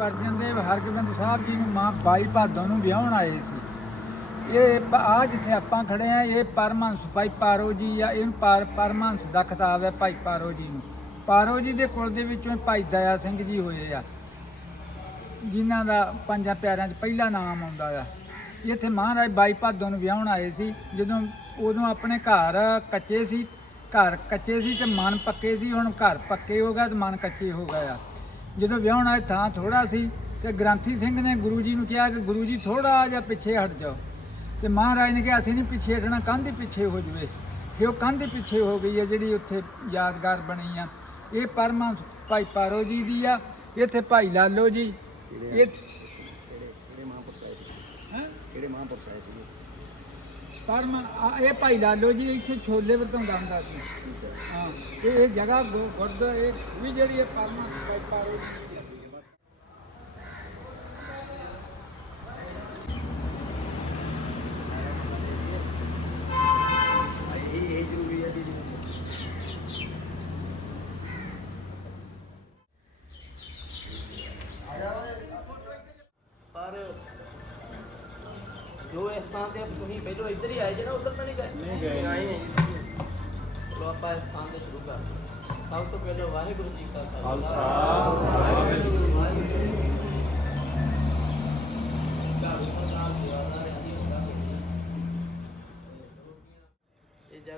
ਗੁਰੂ ਅਰਜਨ ਦੇਵ ਹਰਗੋਬਿੰਦ ਸਾਹਿਬ ਜੀ ਨੂੰ ਮਾਂ ਬਾਈ ਭਾਦੋਂ ਨੂੰ ਵਿਆਹਣ ਆਏ ਸੀ। ਇਹ ਆ ਜਿੱਥੇ ਆਪਾਂ ਖੜੇ ਆ, ਇਹ ਪਰਮਹੰਸ ਭਾਈ ਪਾਰੋ ਜੀ ਆ, ਇਹ ਪਰ, ਪਰਮਹੰਸ ਦਾ ਖਿਤਾਬ ਹੈ ਭਾਈ ਪਾਰੋ ਜੀ ਨੂੰ। ਪਾਰੋ ਜੀ ਦੇ ਕੁਲ ਦੇ ਵਿੱਚੋਂ ਭਾਈ ਦਇਆ ਸਿੰਘ ਜੀ ਹੋਏ ਆ, ਜਿਨ੍ਹਾਂ ਦਾ ਪੰਜਾਂ ਪਿਆਰਿਆਂ 'ਚ ਪਹਿਲਾ ਨਾਮ ਆਉਂਦਾ ਆ। ਇੱਥੇ ਮਹਾਰਾਜ ਬਾਈ ਭਾਦੋਂ ਨੂੰ ਵਿਆਹਣ ਆਏ ਸੀ, ਜਦੋਂ ਉਦੋਂ ਆਪਣੇ ਘਰ ਕੱਚੇ ਸੀ, ਘਰ ਕੱਚੇ ਸੀ ਤੇ ਮਨ ਪੱਕੇ ਸੀ, ਹੁਣ ਘਰ ਪੱਕੇ ਹੋ ਗਿਆ ਤੇ ਮਨ ਕੱਚੇ ਹੋ ਗਿਆ ਜਦੋਂ ਵਿਆਹਣ ਆਏ ਥਾਂ ਥੋੜਾ ਸੀ ਤੇ ਗ੍ਰੰਥੀ ਸਿੰਘ ਨੇ ਗੁਰੂ ਜੀ ਨੂੰ ਕਿਹਾ ਕਿ ਗੁਰੂ ਜੀ ਥੋੜਾ ਜਿਹਾ ਪਿੱਛੇ ਹਟ ਜਾਓ। ਤੇ ਮਹਾਰਾਜ ਨੇ ਕਿਹਾ, ਅਸੀਂ ਨਹੀਂ ਪਿੱਛੇ ਹਟਣਾ, ਕੰਧ ਹੀ ਪਿੱਛੇ ਹੋ ਜਵੇ। ਫਿਰ ਉਹ ਕੰਧ ਹੀ ਪਿੱਛੇ ਹੋ ਗਈ ਹੈ, ਜਿਹੜੀ ਉੱਥੇ ਯਾਦਗਾਰ ਬਣੀ ਆ। ਇਹ ਪਰਮਹੰਸ ਭਾਈ ਪਾਰੋ ਜੀ ਦੀ ਆ, ਇੱਥੇ ਭਾਈ ਲਾਲੋ ਜੀ। ਇਹ ਹੈਂ? ਕਿਹੜੇ ਮਹਾਂਪੁਰਸ਼ ਆਏ ਸੀ ਪਰਮ ਇਹ ਭਾਈ ਲਾਲੋ ਜੀ ਇੱਥੇ ਛੋਲੇ ਵਰਤਾਉਂਦਾ ਹੁੰਦਾ ਸੀ। ਹਾਂ ਤੇ ਇਹ ਜਗ੍ਹਾ ਗੁ- ਗੁਰਦ ਇਹ ਵੀ ਜਿਹੜੀ ਹੈ ਪਰਮਹੰਸ ਪਾਰੋ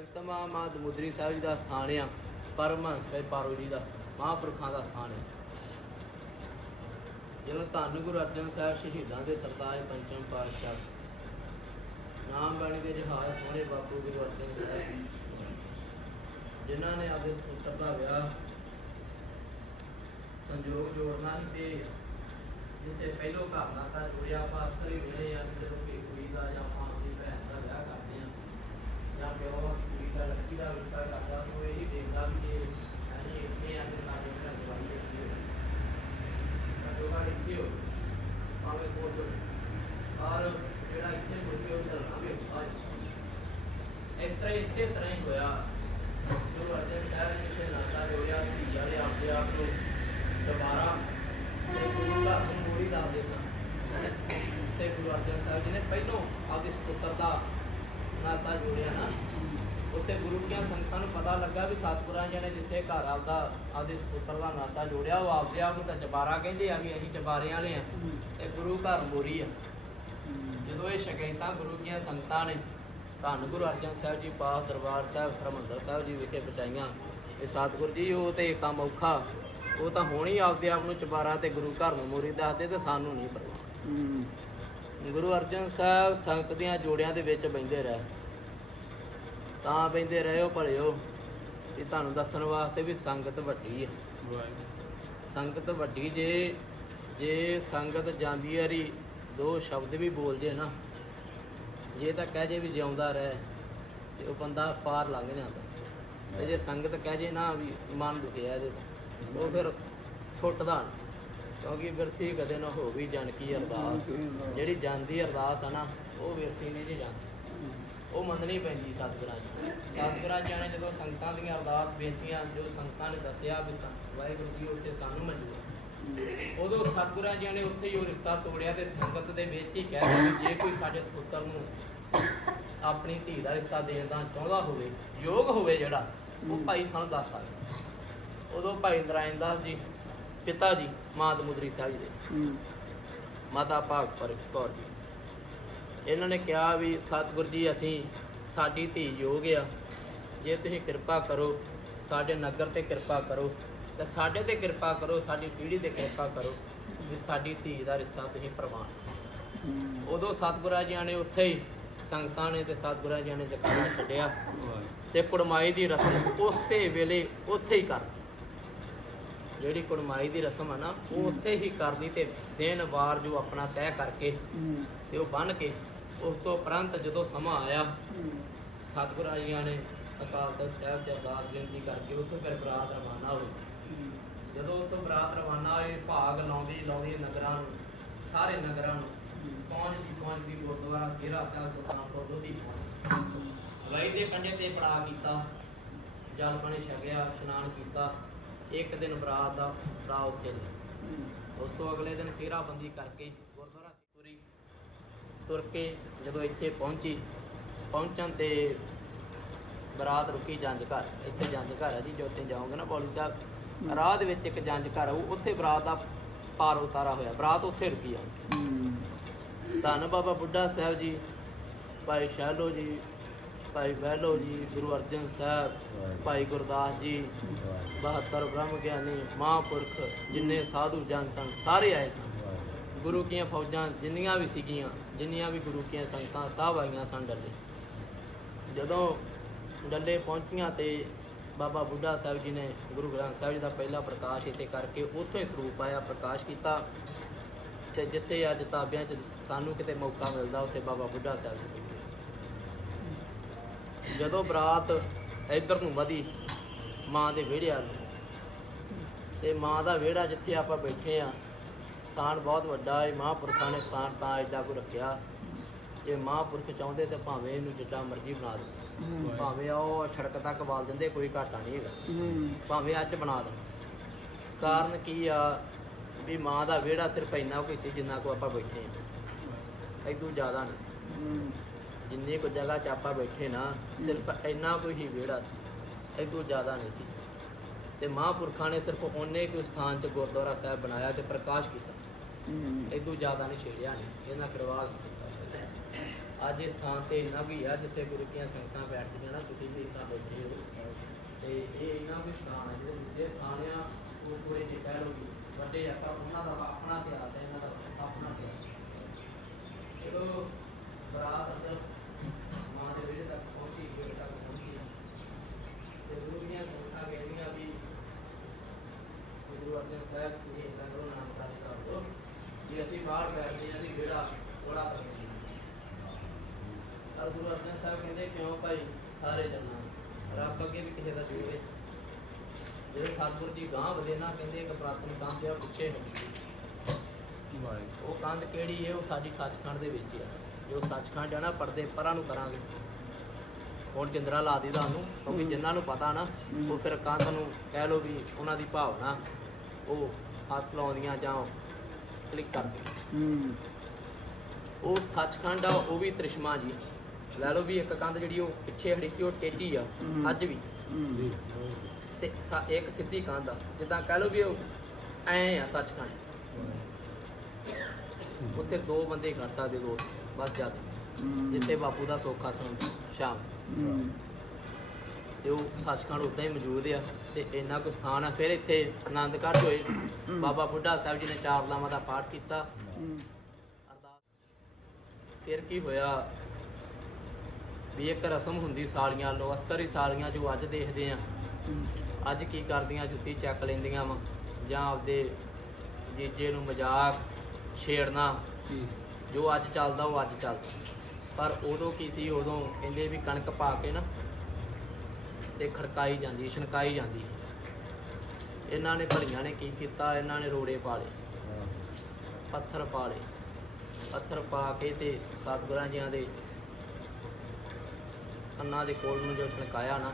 ਇਹ ਜਗਤਮਾ ਮਾਂ ਦਮੁਦਰੀ ਸਾਹਿਬ ਜੀ ਦਾ ਸਥਾਨ ਆ ਪਰਮਹੰਸ ਭਾਈ ਪਾਰੋ ਜੀ ਦਾ ਮਹਾਂਪੁਰਖਾਂ ਦਾ ਸਥਾਨ ਹੈ ਜਦੋਂ ਧੰਨ ਗੁਰੂ ਅਰਜਨ ਸਾਹਿਬ ਸ਼ਹੀਦਾਂ ਦੇ ਸਰਤਾਜ ਪੰਚਮ ਪਾਤਸ਼ਾਹ। ਨਾਮ ਬਾਣੀ ਦੇ ਜਹਾਜ਼ ਸੋਹਣੇ ਬਾਪੂ ਗੁਰੂ ਅਰਜਨ ਸਾਹਿਬ ਜੀ, ਜਿਨ੍ਹਾਂ ਨੇ ਆਪਦੇ ਸੁਪੁੱਤਰ ਦਾ ਵਿਆਹ ਸੰਜੋਗ ਜੋੜਨਾ ਸੀ ਤੇ ਜਿੱਥੇ ਪਹਿਲੋ ਘਰ ਦਾ ਤਾਂ ਜੁੜਿਆ ਪਾਸਤਰ ਹੀ ਵੇਲੇ ਜਦੋਂ ਕਿ ਕੁੜੀ ਦਾ ਜਾਂ ਮਾਂ ਦੀ ਭੈਣ ਦਾ ਵਿਆਹ ਕਰਦੇ ਆ ਜਾਂ ਪਿਓ ਕੁੜੀ ਦਾ ਲੜਕੀ ਦਾ ਰਿਸ਼ਤਾ ਕਰਦਾ ਤਾਂ ਉਹ ਇਹ ਦੇਖਦਾ ਵੀ ਜੇ ਅਸੀਂ ਇੱਥੇ ਆ ਤੇ ਸਾਡੇ ਘਰ ਜਵਾਈ ਇੱਥੇ ਹੋਵੇ ਤਾਂ ਦੋਵਾਂ ਇੱਥੇ ਹੋ ਭਾਵੇਂ ਕੋਲ ਹੋ ਔਰ ਜਿਹੜਾ ਇੱਥੇ ਮੁੜ ਕੇ ਉਹ ਚੱਲਣਾ ਵੀ ਅੱਜ ਇਸ ਤਰ੍ਹਾਂ ਇਸੇ ਤਰ੍ਹਾਂ ਹੀ ਹੋਇਆ ਜੋ ਅਰਜਨ ਸਾਹਿਬ ਜੀ ਦੇ ਨਾਤਾ ਜੋੜਿਆ ਕਿ ਜਿਹੜੇ ਆਪਦੇ ਆਪ ਨੂੰ ਦੁਬਾਰਾ ਤੇ ਗੁਰੂ ਦਾ ਮੋੜੀ ਲਾਉਂਦੇ ਸਨ ਤੇ ਗੁਰੂ ਅਰਜਨ ਸਾਹਿਬ ਜੀ ਨੇ ਪਹਿਲੋਂ ਆਪਦੇ ਸੁਪੁੱਤਰ ਦਾ ਨਾਤਾ ਜੋੜਿਆ ਨਾ ਉੱਥੇ ਗੁਰੂ ਕੀਆਂ ਸੰਗਤਾਂ ਨੂੰ ਪਤਾ ਲੱਗਾ ਵੀ ਸਤਿਗੁਰਾਂ ਜੀ ਨੇ ਜਿੱਥੇ ਘਰ ਆਪਦਾ, ਆਪਦੇ ਸਪੁੱਤਰ ਦਾ ਨਾਤਾ ਜੋੜਿਆ, ਉਹ ਆਪਦੇ ਆਪ ਨੂੰ ਤਾਂ ਚਬਾਰਾ ਕਹਿੰਦੇ ਆ ਵੀ ਅਸੀਂ ਚਬਾਰੇ ਵਾਲੇ ਆ ਤੇ ਗੁਰੂ ਘਰ ਮੋਰੀ ਆ। ਜਦੋਂ ਇਹ ਸ਼ਿਕਾਇਤਾਂ ਗੁਰੂ ਕੀਆਂ ਸੰਗਤਾਂ ਨੇ, ਧੰਨ ਗੁਰੂ ਅਰਜਨ ਸਾਹਿਬ ਜੀ ਪਾਸ ਦਰਬਾਰ ਸਾਹਿਬ, ਹਰਿਮੰਦਰ ਸਾਹਿਬ ਜੀ ਵਿਖੇ ਪਹੁੰਚਾਈਆਂ ਇਹ ਸਤਿਗੁਰ ਜੀ, ਉਹ ਤੇ ਕੰਮ ਔਖਾ, ਉਹ ਤਾਂ ਹੋਣੀ ਆਪਦੇ ਆਪ ਨੂੰ ਚਬਾਰਾ ਤੇ ਗੁਰੂ ਘਰ ਨੂੰ ਮੋਰੀ ਦੱਸਦੇ ਤੇ ਸਾਨੂੰ ਨਹੀਂ ਪਰਵਾਹ। ਗੁਰੂ ਅਰਜਨ ਸਾਹਿਬ ਸੰਗਤ ਦੀਆਂ ਜੋੜਿਆਂ ਦੇ ਵਿੱਚ ਬੈੰਦੇ ਰਹੇ। ਤਾਂ ਬੈੰਦੇ ਰਹੇ ਹੋ ਭਲਿਓ। ਇਹ ਤੁਹਾਨੂੰ ਦੱਸਣ ਵਾਸਤੇ ਵੀ ਸੰਗਤ ਵੱਡੀ ਹੈ। ਸੰਗਤ ਵੱਡੀ ਜੇ ਜੇ ਸੰਗਤ ਜਾਂਦੀ ਹਰੀ, ਦੋ ਸ਼ਬਦ ਵੀ ਬੋਲ ਜੇ ਨਾ, ਜੇ ਤਾਂ ਕਹਿ ਜੇ ਵੀ ਜਿਉਂਦਾ ਰਹਿ, ਤੇ ਉਹ ਬੰਦਾ ਪਾਰ ਲੰਘ ਜਾਂਦਾ। ਤੇ ਜੇ ਸੰਗਤ ਕਹਿ ਜੇ ਨਾ ਵੀ ਮਨ ਦੁਖਿਆ ਇਹਦੇ ਤੋਂ, ਉਹ ਫਿਰ ਫੁੱਟਦਾ ਨੀ। ਕਿਉਂਕਿ ਵਿਰਤੀ ਕਦੇ ਨਾ ਹੋ ਗਈ ਜਨ ਕੀ ਅਰਦਾਸ। ਜਿਹੜੀ ਜਾਂਦੀ ਅਰਦਾਸ ਆ ਨਾ, ਉਹ ਵਿਰਤੀ ਨਹੀਂ ਜੀ ਜਾਂਦੀ। ਉਹ ਮੰਨਣੀ ਪੈਂਦੀ ਸਤਿਗੁਰਾਂ ਜੀ ਸਤਿਗੁਰਾਂ ਜੀ ਨੇ ਜਦੋਂ ਸੰਗਤਾਂ ਦੀਆਂ ਅਰਦਾਸ ਬੇਨਤੀਆਂ ਜੋ ਸੰਗਤਾਂ ਨੇ ਦੱਸਿਆ ਵੀ ਸਾ- ਵਾਹਿਗੁਰੂ ਜੀ ਉੱਥੇ ਸਾਨੂੰ ਮਨਜ਼ੂਰ ਉਦੋਂ ਸਤਿਗੁਰਾਂ ਜੀ ਨੇ ਉੱਥੇ ਹੀ ਉਹ ਰਿਸ਼ਤਾ ਤੋੜਿਆ ਤੇ ਸੰਗਤ ਦੇ ਵਿੱਚ ਹੀ ਕਹਿ ਦਿੱਤਾ ਜੇ ਕੋਈ ਸਾਡੇ ਸੁਪੁੱਤਰ ਨੂੰ ਆਪਣੀ ਧੀ ਦਾ ਰਿਸ਼ਤਾ ਦੇਣ ਦਾ ਚਾਹੁੰਦਾ ਹੋਵੇ ਯੋਗ ਹੋਵੇ ਜਿਹੜਾ ਉਹ ਭਾਈ ਸਾਨੂੰ ਦੱਸ ਸਕਦਾ। ਉਦੋਂ ਭਾਈ ਨਰਾਇਣ ਦਾਸ ਜੀ ਪਿਤਾ ਜੀ ਮਾਂ ਦਮੁਦਰੀ ਸਾਹਿਬ ਜੀ ਦੇ। ਮਾਤਾ ਭਾਗਪੁਰ ਕੌਰ ਜੀ। ਇਹਨਾਂ ਨੇ ਕਿਹਾ ਵੀ ਸਤਿਗੁਰ ਜੀ ਅਸੀਂ ਸਾਡੀ ਧੀ ਯੋਗ ਆ। ਜੇ ਤੁਸੀਂ ਕਿਰਪਾ ਕਰੋ ਸਾਡੇ ਨਗਰ ਤੇ ਕਿਰਪਾ ਕਰੋ ਤੇ ਸਾਡੇ ਤੇ ਕਿਰਪਾ ਕਰੋ ਸਾਡੀ ਪੀੜ੍ਹੀ ਤੇ ਕਿਰਪਾ ਕਰੋ ਵੀ ਸਾਡੀ ਧੀ ਦਾ ਰਿਸ਼ਤਾ ਤੁਸੀਂ ਪ੍ਰਵਾਨ ਉਦੋਂ ਸਤਿਗੁਰਾਂ ਜੀਆਂ ਨੇ ਉੱਥੇ ਹੀ ਸੰਗਤਾਂ ਨੇ ਤੇ ਸਤਿਗੁਰਾਂ ਜੀਆਂ ਨੇ ਜਕਾਰਾ ਛੱਡਿਆ ਤੇ ਕੁੜਮਾਈ ਦੀ ਰਸਮ ਉਸੇ ਵੇਲੇ ਉੱਥੇ ਹੀ ਕਰ ਜਿਹੜੀ ਕੁੜਮਾਈ ਦੀ ਰਸਮ ਆ ਨਾ ਉਹ ਉੱਥੇ ਹੀ ਕਰਨੀ ਤੇ ਦਿਨ ਵਾਰ ਜੋ ਆਪਣਾ ਤੈਅ ਕਰਕੇ ਤੇ ਉਹ ਬੰਨ ਕੇ ਉਸ ਤੋਂ ਉਪਰੰਤ ਜਦੋਂ ਸਮਾਂ ਆਇਆ ਸਤਿਗੁਰਾਂ ਜੀਆਂ ਨੇ ਅਕਾਲ ਤਖਤ ਸਾਹਿਬ ਤੇ ਅਰਦਾਸ ਬੇਨਤੀ ਕਰਕੇ ਉੱਥੋਂ ਫਿਰ ਬਰਾਤ ਰਵਾਨਾ ਹੋਈ। ਜਦੋਂ ਉੱਥੋਂ ਬਰਾਤ ਰਵਾਨਾ ਹੋਈ ਭਾਗ ਲਾਉਂਦੀ ਲਾਉਂਦੀ ਨਗਰਾਂ ਨੂੰ ਸਾਰੇ ਨਗਰਾਂ ਨੂੰ ਪਹੁੰਚਦੀ ਪਹੁੰਚਦੀ ਗੁਰਦੁਆਰਾ ਸੇਰਾ ਸਾਹਿਬ ਸੁਲਤਾਨਪੁਰ ਲੋਧੀ ਪਹੁੰਚੀ ਰਾਈ ਦੇ ਕੰਢੇ ਤੇ ਪੜਾ ਕੀਤਾ ਜਲ ਪਾਣੀ ਛਕਿਆ ਇਸ਼ਨਾਨ ਕੀਤਾ ਇੱਕ ਦਿਨ ਬਰਾਤ ਦਾ ਬਰਾਤ ਉੱਥੇ ਉਸ ਤੋਂ ਅਗਲੇ ਦਿਨ ਸਿਹਰਾਬੰਦੀ ਕਰਕੇ ਗੁਰਦੁਆਰਾ ਤੁਰੀ ਤੁਰ ਕੇ ਜਦੋਂ ਇੱਥੇ ਪਹੁੰਚੀ ਪਹੁੰਚਣ ਤੇ ਬਰਾਤ ਰੁਕੀ ਜੰਜ ਘਰ ਇੱਥੇ ਜੰਜ ਘਰ ਹੈ ਜੀ ਜੋ ਉੱਥੇ ਜਾਓਗੇ ਨਾ ਬੌਲੀ ਸਾਹਿਬ ਰਾਹ ਦੇ ਵਿੱਚ ਇੱਕ ਜੰਜ ਘਰ ਆਊ ਉੱਥੇ ਬਰਾਤ ਦਾ ਪਾਰ ਉਤਾਰਾ ਹੋਇਆ ਬਰਾਤ ਉੱਥੇ ਰੁਕੀ ਆ। ਧੰਨ ਬਾਬਾ ਬੁੱਢਾ ਸਾਹਿਬ ਜੀ ਭਾਈ ਸ਼ਾਲੋ ਜੀ ਭਾਈ ਵੈਲੋ ਜੀ ਗੁਰੂ ਅਰਜਨ ਸਾਹਿਬ ਭਾਈ ਗੁਰਦਾਸ ਜੀ 72 ਬ੍ਰਹਮ ਗਿਆਨੀ ਮਹਾਂਪੁਰਖ ਜਿੰਨੇ ਸਾਧੂ ਜਨ ਸਨ ਸਾਰੇ ਆਏ ਸਨ। ਗੁਰੂ ਕੀਆਂ ਫੌਜਾਂ ਜਿੰਨੀਆਂ ਵੀ ਸੀਗੀਆਂ, ਜਿੰਨੀਆਂ ਵੀ ਗੁਰੂ ਕੀਆਂ ਸੰਗਤਾਂ, ਸਭ ਆਈਆਂ ਸਨ ਡੱਲੇ ਜਦੋਂ ਡੱਲੇ ਪਹੁੰਚੀਆਂ ਤੇ ਬਾਬਾ ਬੁੱਢਾ ਸਾਹਿਬ ਜੀ ਨੇ ਗੁਰੂ ਗ੍ਰੰਥ ਸਾਹਿਬ ਜੀ ਦਾ ਪਹਿਲਾ ਪ੍ਰਕਾਸ਼ ਇੱਥੇ ਕਰਕੇ ਉੱਥੋਂ ਹੀ ਸਰੂਪ ਆਇਆ, ਪ੍ਰਕਾਸ਼ ਕੀਤਾ ਤੇ ਜਿੱਥੇ ਅੱਜ ਤਾਬਿਆਂ 'ਚ ਸਾਨੂੰ ਕਿਤੇ ਮੌਕਾ ਮਿਲਦਾ, ਉੱਥੇ ਬਾਬਾ ਬੁੱਢਾ ਸਾਹਿਬ ਜੀ ਬੈਠੇ। ਜਦੋਂ ਬਰਾਤ ਇੱਧਰ ਨੂੰ ਵਧੀ ਮਾਂ ਦੇ ਵਿਹੜਿਆਂ ਨੂੰ, ਤੇ ਮਾਂ ਦਾ ਵਿਹੜਾ ਜਿੱਥੇ ਆਪਾਂ ਬੈਠੇ ਆ ਸਥਾਨ ਬਹੁਤ ਵੱਡਾ ਹੈ ਮਹਾਂਪੁਰਖਾਂ ਨੇ ਸਥਾਨ ਤਾਂ ਐਡਾ ਕੋ ਰੱਖਿਆ। ਜੇ ਮਹਾਂਪੁਰਖ ਚਾਹੁੰਦੇ ਤੇ ਭਾਵੇਂ ਇਹਨੂੰ ਜਿੱਦਾਂ ਮਰਜ਼ੀ ਬਣਾ ਦੇ ਭਾਵੇਂ ਉਹ ਸੜਕ ਤੱਕ ਵਾਲ ਦਿੰਦੇ ਕੋਈ ਘਾਟਾ ਨਹੀਂ ਹੈਗਾ। ਭਾਵੇਂ ਅੱਜ ਬਣਾ ਦੇਣ। ਕਾਰਨ ਕੀ ਆ? ਵੀ ਮਾਂ ਦਾ ਵਿਹੜਾ ਸਿਰਫ ਇੰਨਾ ਕੋਈ ਸੀ ਜਿੰਨਾ ਕੋ ਆਪਾਂ ਬੈਠੇ ਆ ਇਦੋਂ ਜ਼ਿਆਦਾ ਨਹੀਂ ਸੀ। ਜਿੰਨੀ ਕੋ ਜਗ੍ਹਾ 'ਚ ਆਪਾਂ ਬੈਠੇ ਨਾ ਸਿਰਫ ਇੰਨਾ ਕੋਈ ਹੀ ਵਿਹੜਾ ਸੀ। ਇਦੋਂ ਜ਼ਿਆਦਾ ਨਹੀਂ ਸੀ। ਤੇ ਮਹਾਂਪੁਰਖਾਂ ਨੇ ਸਿਰਫ ਉਹਨੇ ਕੁ ਸਥਾਨ 'ਚ ਗੁਰਦੁਆਰਾ ਸਾਹਿਬ ਬਣਾਇਆ ਤੇ ਪ੍ਰਕਾਸ਼ ਕੀਤਾ। ਇਦੋਂ ਜ਼ਿਆਦਾ ਨਹੀਂ ਛੇੜਿਆ ਨਹੀਂ, ਇਹਨਾਂ ਕਰਵਾਲ ਅੱਜ ਇਸ ਥਾਂ ਤੇ ਇੰਨਾ ਵੀ ਆ ਜਿੱਥੇ ਗੁਰੂ ਕੀਆਂ ਸੰਗਤਾਂ ਬੈਠਦੀਆਂ ਨਾ, ਤੁਸੀਂ ਵੀ ਇੱਦਾਂ ਬੈਠੇ ਹੋ। ਤੇ ਇਹ ਇੰਨਾ ਵੀ ਸਥਾਨ ਹੈ, ਜਿਹੜੇ ਦੂਜੇ ਸਥਾਨ ਉਹ ਥੋੜੇ ਜਿਹੇ ਕਹਿ ਲਓ ਵੱਡੇ ਆ ਪਰ ਉਹਨਾਂ ਦਾ ਆਪਣਾ ਇਤਿਹਾਸ ਹੈ, ਇਹਨਾਂ ਦਾ ਆਪਣਾ ਇਤਿਹਾਸ ਜਦੋਂ ਬਰਾਤ ਅੰਦਰ ਮਾਂ ਦੇ ਵਿਹੜੇ ਤੱਕ ਪਹੁੰਚੀ ਗੇਟ ਤੱਕ ਪਹੁੰਚੀ ਤੇ ਗੁਰੂ ਦੀਆਂ ਸੰਗਤਾਂ ਕਹਿੰਦੀਆਂ ਵੀ ਗੁਰੂ ਅਰਜਨ ਸਾਹਿਬ ਜੀ ਦਾ ਨਾਮ ਪ੍ਰਾਪਤ ਕਰ ਦਿਓ ਅਸੀਂ ਬਾਹਰ ਬੈਠਦੇ ਹਾਂ ਵੀ ਵਿਹੜਾ ਥੋੜਾ ਕਰਦੇ ਪਰ ਗੁਰੂ ਅਰਜਨ ਸਾਹਿਬ ਕਹਿੰਦੇ ਕਿਉਂ ਭਾਈ? ਸਾਰੇ ਜਨਾਂ ਰੱਬ ਅੱਗੇ ਵੀ ਕਿਸੇ ਦਾ ਜੀਵੇ। ਜਿਹੜੇ ਸਤਿਗੁਰੂ ਜੀ ਗਾਂ ਵਧੇ ਨਾ ਕਹਿੰਦੇ ਇੱਕ ਪ੍ਰਾਤਨ ਕੰਧ ਆ ਪਿੱਛੇ ਹੁੰਦੀ ਉਹ ਕੰਧ ਕਿਹੜੀ ਹੈ ਉਹ ਸਾਡੀ ਸੱਚਖੰਡ ਦੇ ਵਿੱਚ ਆ। ਜੋ ਸੱਚਖੰਡ ਆ ਨਾ ਪਰਦੇ ਪਰਾਂ ਨੂੰ ਕਰਾਂਗੇ। ਹੁਣ ਜਿੰਦਰਾ ਲਾ ਦੀਦਾ ਉਹਨੂੰ ਕਿਉਂਕਿ ਜਿਨ੍ਹਾਂ ਨੂੰ ਪਤਾ ਨਾ ਉਹ ਫਿਰ ਕੰਧ ਨੂੰ ਕਹਿ ਲੋ ਵੀ ਉਹਨਾਂ ਦੀ ਭਾਵਨਾ ਉਹ ਹੱਥ ਲਾਉਂਦੀਆਂ ਜਾਂ ਕਲਿੱਕ ਕਰਦੀਆਂ ਉਹ ਸੱਚਖੰਡ ਆ ਉਹ ਵੀ ਤ੍ਰਿਸ਼ਮਾ ਜੀ ਲੈ ਲਓ ਵੀ ਇੱਕ ਕੰਧ ਜਿਹੜੀ ਉਹ ਪਿੱਛੇ ਹੜੀ ਸੀ ਉਹ ਟੇਢੀ ਆ ਹੂੰ। ਅੱਜ ਵੀ। ਤੇ ਸਾ- ਇੱਕ ਸਿੱਧੀ ਕੰਧ ਆ। ਜਿੱਦਾਂ ਕਹਿ ਲਓ ਵੀ ਉਹ ਐ ਆ ਸੱਚਖੰਡ। ਉੱਥੇ ਦੋ ਬੰਦੇ ਖੜ ਸਕਦੇ ਦੋ ਬਸ ਜਦ ਜਿੱਥੇ ਬਾਪੂ ਦਾ ਸੋਖਾ ਸਨ ਸ਼ਾਮ। ਤੇ ਉਹ ਸੱਚਖੰਡ ਉਦਾਂ ਹੀ ਮੌਜੂਦ ਆ ਤੇ ਇੰਨਾ ਕੁ ਸਥਾਨ ਆ। ਫਿਰ ਇੱਥੇ ਆਨੰਦ ਘਾਟ ਹੋਏ। ਬਾਬਾ ਬੁੱਢਾ ਸਾਹਿਬ ਜੀ ਨੇ ਚਾਰ ਲਾਵਾਂ ਦਾ ਪਾਠ ਕੀਤਾ। ਫਿਰ ਕੀ ਹੋਇਆ? ਵੀ ਇੱਕ ਰਸਮ ਹੁੰਦੀ ਸਾਲੀਆਂ ਲੋ ਅਸਕਰੀ ਸਾਲੀਆਂ ਜੋ ਅੱਜ ਦੇਖਦੇ ਆ। ਅੱਜ ਕੀ ਕਰਦੀਆਂ? ਜੁੱਤੀ ਚੱਕ ਲੈਂਦੀਆਂ ਵਾ। ਜਾਂ ਆਪਦੇ ਜੀਜੇ ਨੂੰ ਮਜ਼ਾਕ ਛੇੜਨਾ। ਜੋ ਅੱਜ ਚੱਲਦਾ, ਉਹ ਅੱਜ ਚੱਲਦਾ। ਪਰ ਉਦੋਂ ਕੀ ਸੀ? ਉਦੋਂ ਕਹਿੰਦੇ ਵੀ ਕਣਕ ਪਾ ਕੇ ਨਾ ਤੇ ਖੜਕਾਈ ਜਾਂਦੀ, ਛਣਕਾਈ ਜਾਂਦੀ। ਇਹਨਾਂ ਨੇ ਭਲੀਆਂ ਨੇ ਕੀ ਕੀਤਾ? ਇਹਨਾਂ ਨੇ ਰੋੜੇ ਪਾ ਪੱਥਰ ਪਾ ਪੱਥਰ ਪਾ ਕੇ ਤੇ ਸਤਿਗੁਰਾਂ ਜੀਆਂ ਦੇ ਕੰਨਾਂ ਦੇ ਕੋਲ ਨੂੰ ਜੋ ਛਣਕਾਇਆ ਨਾ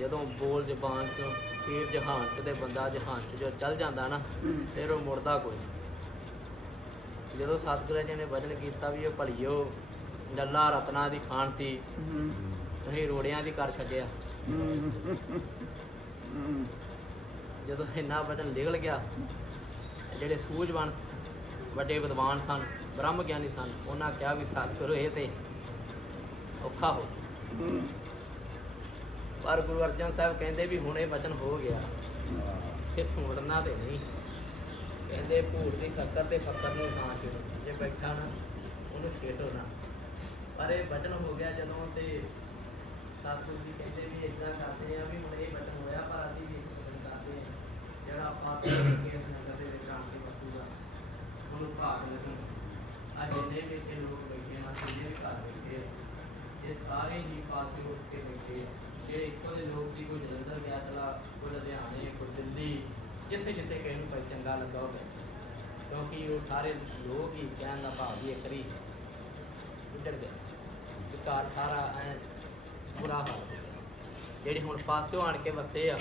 ਜਦੋਂ ਬੋਲ ਜ਼ਬਾਨ ਚ ਫਿਰ ਜਹਾਨ ਚ ਤੇ ਬੰਦਾ ਜਹਾਨ ਚ ਜੋ ਚੱਲ ਜਾਂਦਾ ਨਾ, ਫਿਰ ਉਹ ਮੁੜਦਾ ਕੋਈ ਜਦੋਂ ਸਤਿਗੁਰਾਂ ਜੀ ਨੇ ਵਚਨ ਕੀਤਾ ਵੀ ਉਹ ਭਲੀਓ, ਡੱਲਾ ਰਤਨਾ ਦੀ ਖਾਨ ਸੀ ਤੁਸੀਂ ਰੋੜਿਆਂ ਦੀ ਕਰ ਛੱਡਿਆ। ਜਦੋਂ ਇੰਨਾ ਵਚਨ ਨਿਕਲ ਗਿਆ, ਜਿਹੜੇ ਸੂਝਵਾਨ ਵੱਡੇ ਵਿਦਵਾਨ ਸਨ ਬ੍ਰਹਮ ਗਿਆਨੀ ਸਨ, ਉਹਨਾਂ ਕਿਹਾ ਵੀ ਸਤਿਗੁਰੂ ਇਹ ਤੇ ਔਖਾ ਹੋ ਪਰ ਗੁਰੂ ਅਰਜਨ ਸਾਹਿਬ ਕਹਿੰਦੇ ਵੀ ਹੁਣ ਇਹ ਵਚਨ ਹੋ ਗਿਆ, ਫਿਰ ਮੁੜਨਾ ਤੇ ਨਹੀਂ। ਕਹਿੰਦੇ ਭੂੜ ਦੀ ਖੱਕਰ ਤੇ ਫੱਕਰ ਨੂੰ ਨਾ ਛੇੜੋ। ਜੇ ਬੈਠਾ ਨਾ, ਉਹਨੂੰ ਛੇੜੋ ਨਾ। ਪਰ ਇਹ ਵਚਨ ਹੋ ਗਿਆ ਜਦੋਂ ਤੇ ਸਤਿਗੁਰੂ ਜੀ ਕਹਿੰਦੇ ਵੀ ਇਦਾਂ ਕਰਦੇ ਆ ਵੀ ਹੁਣ ਇਹ ਬਟਨ ਹੋਇਆ, ਪਰ ਅਸੀਂ ਵੀ ਇੱਕ ਕਰਦੇ ਆ। ਜਿਹੜਾ ਆਪਾਂ ਕੇਸ ਨਗਰ ਦੇ ਵਿੱਚ ਆਣ ਕੇ ਵਸੂਗਾ, ਉਹਨੂੰ ਭਾਗ ਲੱਗਣ ਅੱਜ ਜਿੰਨੇ ਵੀ ਇੱਥੇ ਲੋਕ ਬੈਠੇ ਆ, ਜਿੰਨੇ ਵੀ ਘਰ ਬੈਠੇ ਆ, ਇਹ ਸਾਰੇ ਹੀ ਪਾਸੇ ਉੱਠ ਕੇ ਬੈਠੇ ਆ। ਜਿਹੜੇ ਇੱਥੋਂ ਦੇ ਲੋਕ ਸੀ, ਕੋਈ ਜਲੰਧਰ ਗਿਆ, ਚਲਾ, ਕੋਈ ਲੁਧਿਆਣੇ, ਕੋਈ ਦਿੱਲੀ ਜਿੱਥੇ ਜਿੱਥੇ ਕਿਸੇ ਨੂੰ ਭਾਈ ਚੰਗਾ ਲੱਗਾ ਹੋਵੇ। ਕਿਉਂਕਿ ਉਹ ਸਾਰੇ ਲੋਕ ਹੀ ਕਹਿਣ ਦਾ ਭਾਵ ਹੀ ਇੱਕ ਰੀ ਉੱਡਰ ਗਏ। ਤੇ ਘਰ ਸਾਰਾ ਐ ਬੁਰਾ ਹਾਲ ਹੋ ਗਿਆ। ਜਿਹੜੇ ਹੁਣ ਪਾਸਿਓਂ ਆਣ ਕੇ ਵਸੇ ਆ